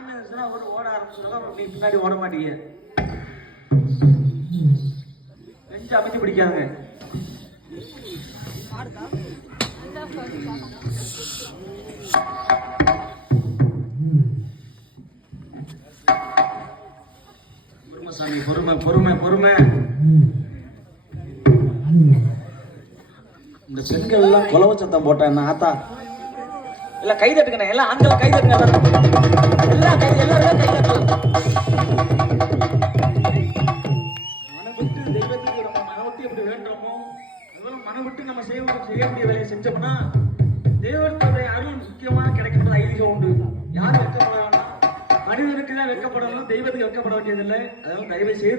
சாமி இருந்துச்சுன்னா ஒரு ஓட ஆரம்பிச்சுனா நீ பின்னாடி ஓட மாட்டீங்க. நெஞ்சு அமைதி பிடிக்காதுங்க. பொறுமை சாமி, பொறுமை பொறுமை பொறுமை. இந்த பெண்கள் எல்லாம் குலவ சத்தம் போட்டேன் ஆத்தா. எல்லாம் கை தட்டுக்கணும், எல்லாம் ஆண்கள் கை தட்டுங்க, எல்லாம் கை, எல்லாரும் கை தட்டலாம். மனவிட்டு தெய்வத்துக்கு நம்ம மனவிட்டு எப்படி வேண்டுமோ அதுவும் மனவிட்டு நம்ம செய்யக்கூடிய வேலையை செஞ்சோம்னா தெய்வத்துடைய அருள் முக்கியமா கிடைக்கிறது ஐதீகம் உண்டு. யாரும் வெக்கப்பட வேண்டாம். மனிதனுக்கு தான் வெக்கப்படணும், தெய்வத்துக்கு வெக்கப்பட வேண்டியதில்லை. அதாவது தயவு செய்து